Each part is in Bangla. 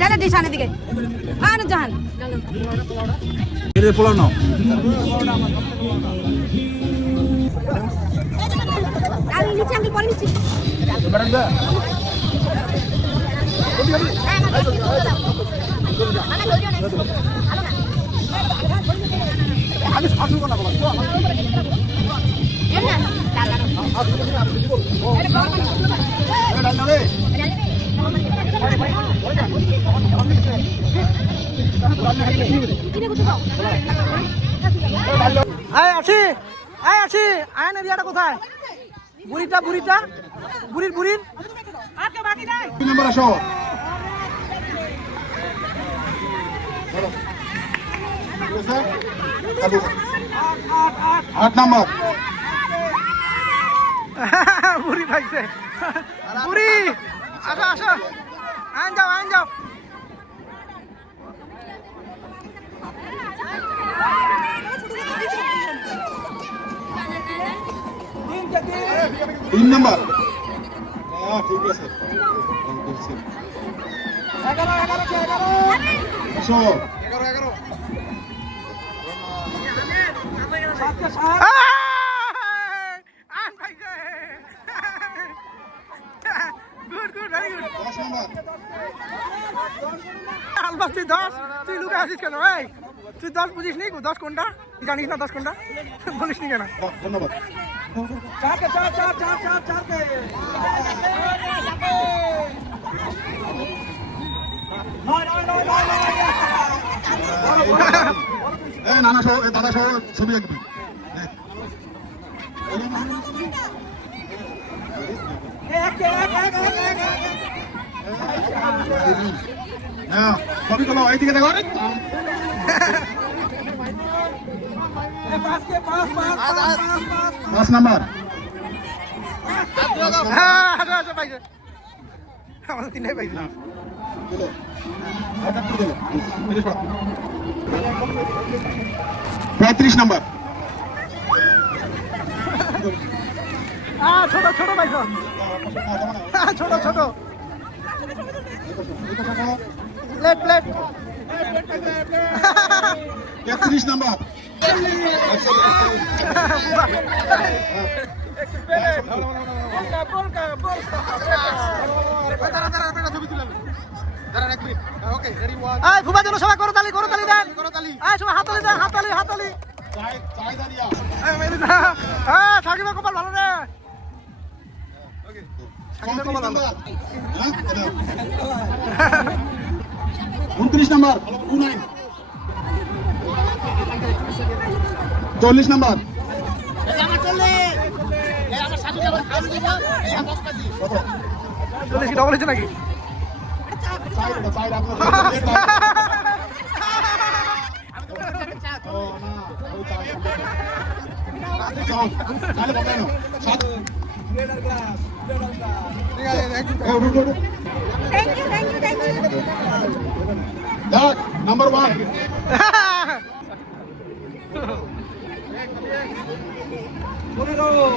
ঢালে দিই সামনের দিকে জাহান পোলাও নাও আমি নিচে আমি পরে নিচ্ছি আয়ন এরিয়াটা কোথায়? বুড়িটা বুড়িটা বুড়ির বুড়ির নাম্বার আসো আট নাম্বার বুড়ি পাইছে বুড়ি আসো আসো আইন যাও আইন যাও তিন নাম্বার ঠিক আছে আসো তুই 10 তুই লুকে আসিস কেন? তুই 10 বুঝিস নি 10 কোনটা জানিস না 10 কোনটা বলিস নি কেন? ধন্যবাদ নানা সহ দাদা সহ ছবি আঁকবি হ্যাঁ ছবি তোলো এইদিকে দেখো পাঁচ নাম্বার আমাদের তিনটাই পাইছে না 35 নাম্বার ছোট ছোট পাইছ ছোট ছোট প্লেট প্লেট 33 নাম্বার ফুবা যেন সবাই করতালি করতালি দেন সবাই হাতালি দেন হাতালি হাতালি সাকিবের কপাল ভালো রে সাকিবের কপাল ভালো 29 নাম্বার 40 নাম্বার চল্লিশ ডবল হয়েছে নাকি number 1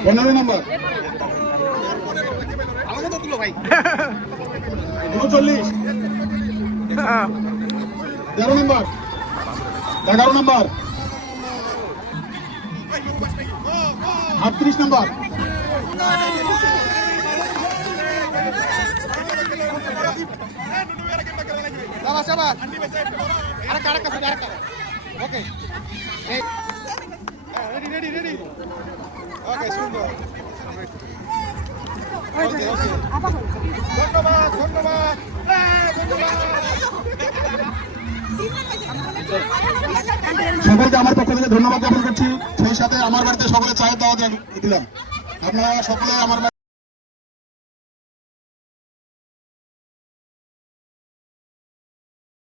15 number 39 13 number 11 number 38 number 'সবাইকে আমার পক্ষ থেকে ধন্যবাদ জ্ঞাপন করছি। সেই সাথে আমার বাড়িতে সকলে চায়ের দাওয়াত দিলাম। আপনারা সকলে আমার